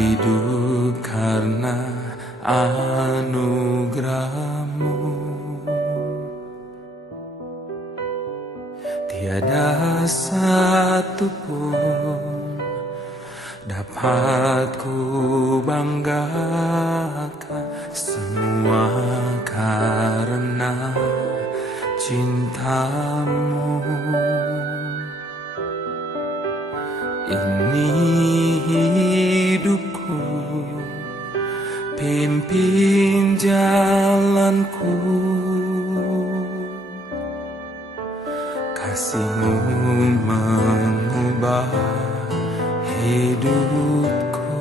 hidup karena anugerah-Mu. Tiada satu pun dapat ku banggakan, semua karena cinta-Mu. Ini hidupku, pimpin jalanku. Kasih-Mu mengubah hidupku.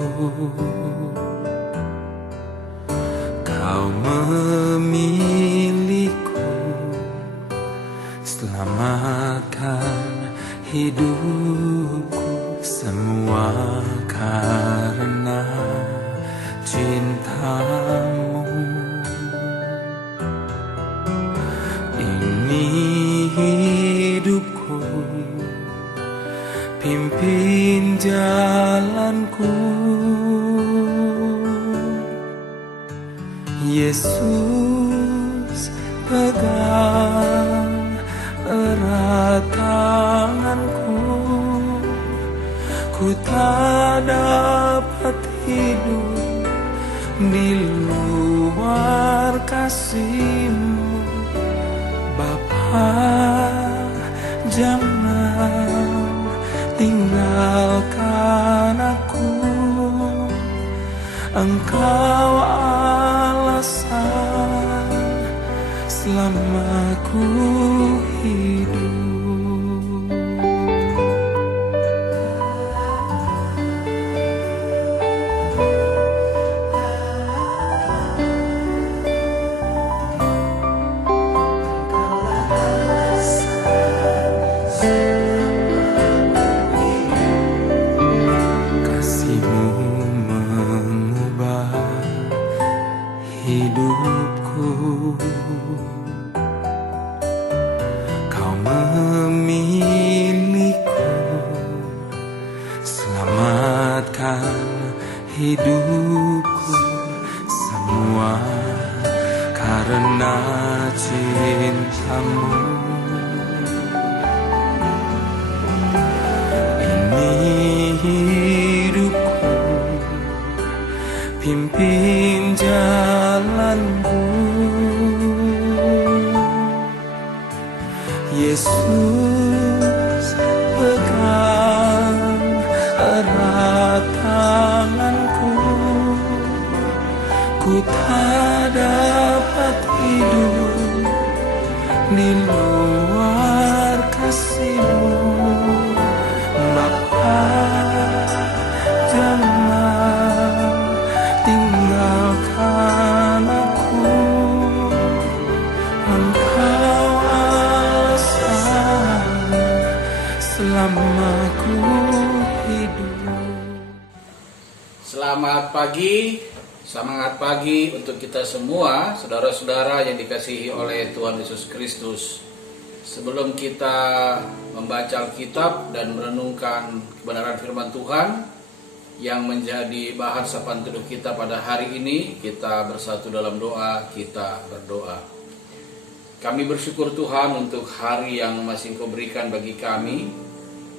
Kau memilihku, selamatkan hidupku. Semua karena cinta-Mu. Ini hidupku, pimpin jalanku. Yesus, pegang erat tanganku. Ku tak dapat hidup di luar kasih-Mu. Bapa, jangan tinggalkan aku. Engkau alasan selama ku hidup. Hidupku, Kau memilihku, selamatkan hidupku. Semua karena cinta-Mu. Ini hidupku, pimpin jalanku. Yesus, pegang erat tanganku. Ku tak dapat hidup di luar kasih-Mu. Bapa, jangan tinggalkan aku. Engkau alasan selama ku hidup. Selamat pagi, semangat pagi untuk kita semua, saudara-saudara yang dikasihi oleh Tuhan Yesus Kristus. Sebelum kita membaca Alkitab dan merenungkan kebenaran firman Tuhan yang menjadi bahan sapaan teduh kita pada hari ini, kita bersatu dalam doa, kita berdoa. Kami bersyukur Tuhan untuk hari yang masih Engkau berikan bagi kami,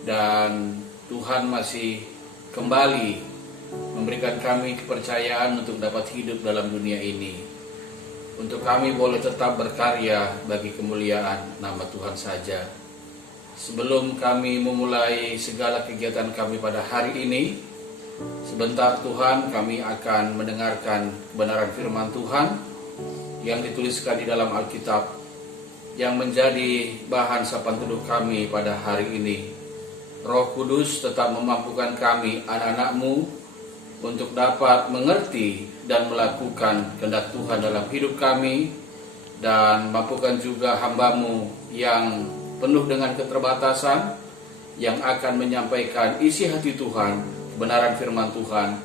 dan Tuhan masih kembali memberikan kami kepercayaan untuk dapat hidup dalam dunia ini, untuk kami boleh tetap berkarya bagi kemuliaan nama Tuhan saja. Sebelum kami memulai segala kegiatan kami pada hari ini, sebentar Tuhan, kami akan mendengarkan kebenaran firman Tuhan yang dituliskan di dalam Alkitab, yang menjadi bahan sapaan teduh kami pada hari ini. Roh Kudus tetap memampukan kami, anak-anak-Mu, untuk dapat mengerti dan melakukan kehendak Tuhan dalam hidup kami, dan mampukan juga hamba-Mu yang penuh dengan keterbatasan, yang akan menyampaikan isi hati Tuhan, kebenaran firman Tuhan,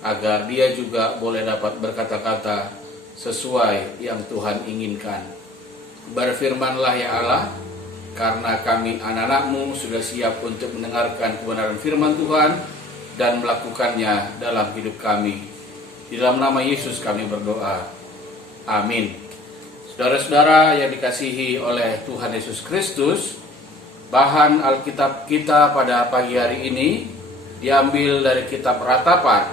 agar dia juga boleh dapat berkata-kata sesuai yang Tuhan inginkan. Berfirmanlah ya Allah, karena kami anak-anak-Mu sudah siap untuk mendengarkan kebenaran firman Tuhan, dan melakukannya dalam hidup kami. Di dalam nama Yesus kami berdoa. Amin. Saudara-saudara yang dikasihi oleh Tuhan Yesus Kristus, bahan Alkitab kita pada pagi hari ini diambil dari kitab Ratapan.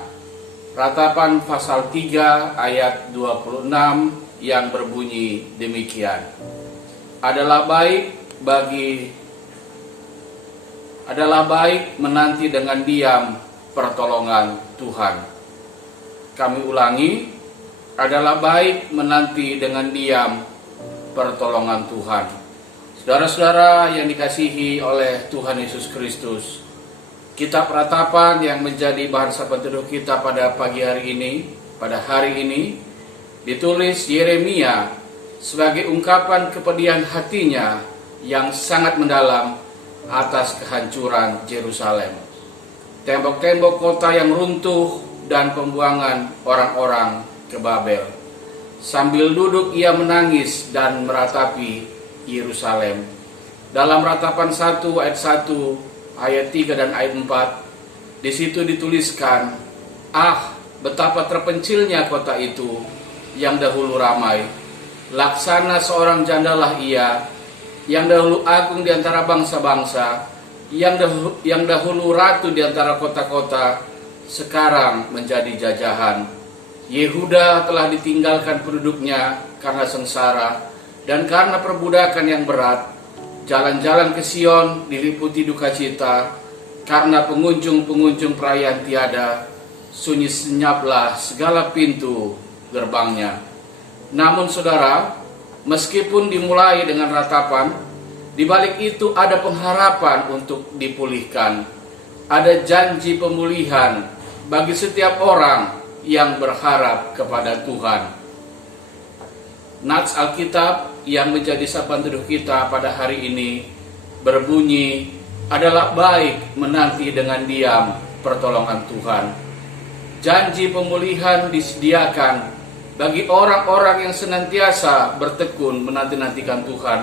Ratapan pasal 3 ayat 26 yang berbunyi demikian. Adalah baik menanti dengan diam pertolongan Tuhan. Kami ulangi, adalah baik menanti dengan diam pertolongan Tuhan. Saudara-saudara yang dikasihi oleh Tuhan Yesus Kristus, kitab Ratapan yang menjadi bahan sapaan teduh kita pada pagi hari ini, pada hari ini, ditulis Yeremia sebagai ungkapan kepedihan hatinya yang sangat mendalam atas kehancuran Yerusalem, tembok-tembok kota yang runtuh dan pembuangan orang-orang ke Babel. Sambil duduk ia menangis dan meratapi Yerusalem. Dalam Ratapan 1 ayat 1, ayat 3 dan ayat 4, di situ dituliskan, "Ah, betapa terpencilnya kota itu yang dahulu ramai. Laksana seorang jandalah ia, yang dahulu agung di antara bangsa-bangsa, yang dahulu ratu di antara kota-kota, sekarang menjadi jajahan. Yehuda telah ditinggalkan penduduknya karena sengsara dan karena perbudakan yang berat. Jalan-jalan ke Sion diliputi duka cita, karena pengunjung-pengunjung perayaan tiada. Sunyi senyaplah segala pintu gerbangnya." Namun saudara, meskipun dimulai dengan ratapan, di balik itu ada pengharapan untuk dipulihkan. Ada janji pemulihan bagi setiap orang yang berharap kepada Tuhan. Nats Alkitab yang menjadi sapaan teduh kita pada hari ini berbunyi, adalah baik menanti dengan diam pertolongan Tuhan. Janji pemulihan disediakan bagi orang-orang yang senantiasa bertekun menanti-nantikan Tuhan.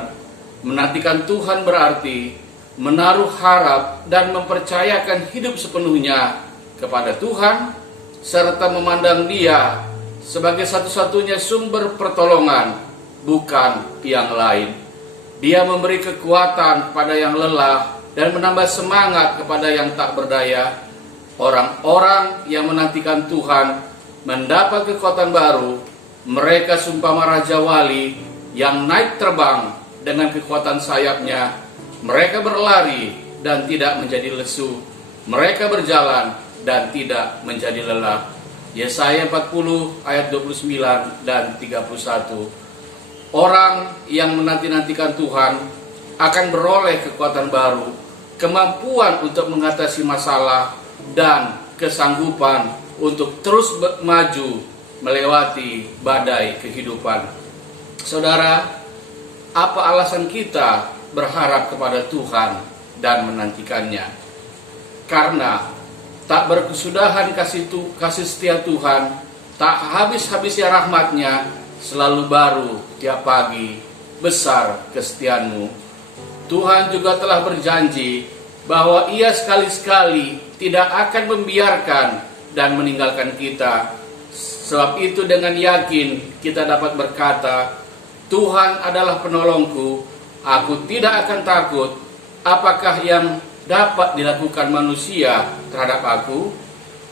Menantikan Tuhan berarti menaruh harap dan mempercayakan hidup sepenuhnya kepada Tuhan, serta memandang Dia sebagai satu-satunya sumber pertolongan, bukan yang lain. Dia memberi kekuatan kepada yang lelah dan menambah semangat kepada yang tak berdaya. Orang-orang yang menantikan Tuhan mendapat kekuatan baru. Mereka seumpama raja wali yang naik terbang dengan kekuatan sayapnya. Mereka berlari dan tidak menjadi lesu. Mereka berjalan dan tidak menjadi lelah. Yesaya 40 ayat 29 dan 31. Orang yang menanti-nantikan Tuhan akan beroleh kekuatan baru, kemampuan untuk mengatasi masalah, dan kesanggupan untuk terus maju melewati badai kehidupan. Saudara, apa alasan kita berharap kepada Tuhan dan menantikannya? Karena tak berkesudahan kasih setia Tuhan, tak habis-habisnya rahmat-Nya, selalu baru tiap pagi, besar kesetiaan-Mu. Tuhan juga telah berjanji bahwa Ia sekali-sekali tidak akan membiarkan dan meninggalkan kita. Sebab itu dengan yakin kita dapat berkata, "Tuhan adalah penolongku, aku tidak akan takut. Apakah yang dapat dilakukan manusia terhadap aku?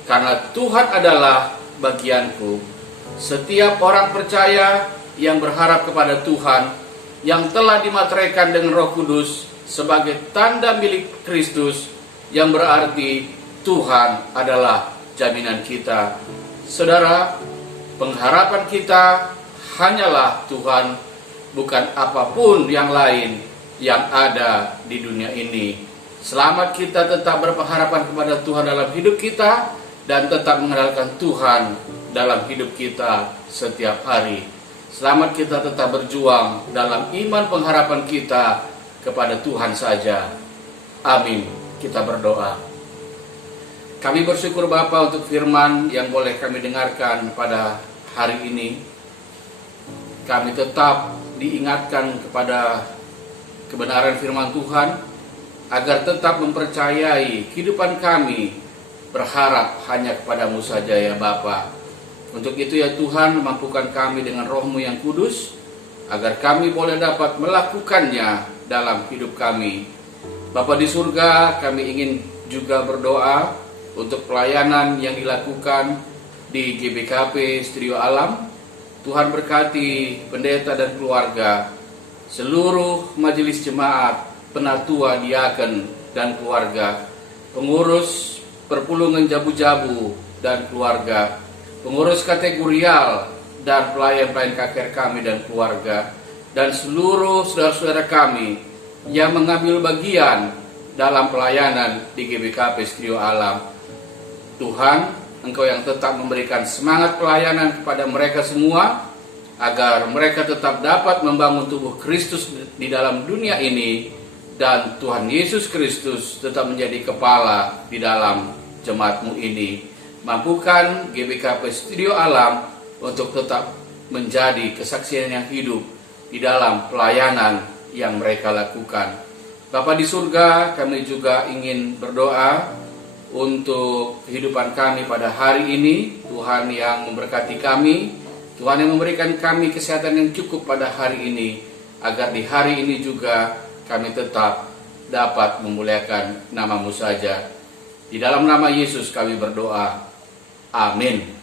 Karena Tuhan adalah bagianku." Setiap orang percaya yang berharap kepada Tuhan, yang telah dimateraikan dengan Roh Kudus sebagai tanda milik Kristus, yang berarti Tuhan adalah jaminan kita. Saudara, pengharapan kita hanyalah Tuhan, bukan apapun yang lain yang ada di dunia ini. Selamat kita tetap berpengharapan kepada Tuhan dalam hidup kita, dan tetap mengandalkan Tuhan dalam hidup kita setiap hari. Selamat kita tetap berjuang dalam iman pengharapan kita kepada Tuhan saja. Amin. Kita berdoa. Kami bersyukur Bapa untuk firman yang boleh kami dengarkan pada hari ini. Kami tetap diingatkan kepada kebenaran firman Tuhan, agar tetap mempercayai kehidupan kami berharap hanya kepadamu saja ya Bapa. Untuk itu ya Tuhan, mampukan kami dengan roh-Mu yang kudus, agar kami boleh dapat melakukannya dalam hidup kami. Bapa di surga, kami ingin juga berdoa untuk pelayanan yang dilakukan di GBKP Studio Alam. Tuhan berkati pendeta dan keluarga, seluruh majelis jemaat, penatua, diaken, dan keluarga, pengurus perpulungan Jabu-Jabu dan keluarga, pengurus kategorial dan pelayan-pelayan KKR kami dan keluarga, dan seluruh saudara-saudara kami yang mengambil bagian dalam pelayanan di GBKP Studio Alam. Tuhan, Engkau yang tetap memberikan semangat pelayanan kepada mereka semua, agar mereka tetap dapat membangun tubuh Kristus di dalam dunia ini, dan Tuhan Yesus Kristus tetap menjadi kepala di dalam jemaat-Mu ini. Mampukan GBKP Studio Alam untuk tetap menjadi kesaksian yang hidup di dalam pelayanan yang mereka lakukan. Bapa di surga, kami juga ingin berdoa untuk kehidupan kami pada hari ini. Tuhan yang memberkati kami, Tuhan yang memberikan kami kesehatan yang cukup pada hari ini, agar di hari ini juga kami tetap dapat memuliakan nama-Mu saja. Di dalam nama Yesus kami berdoa. Amin.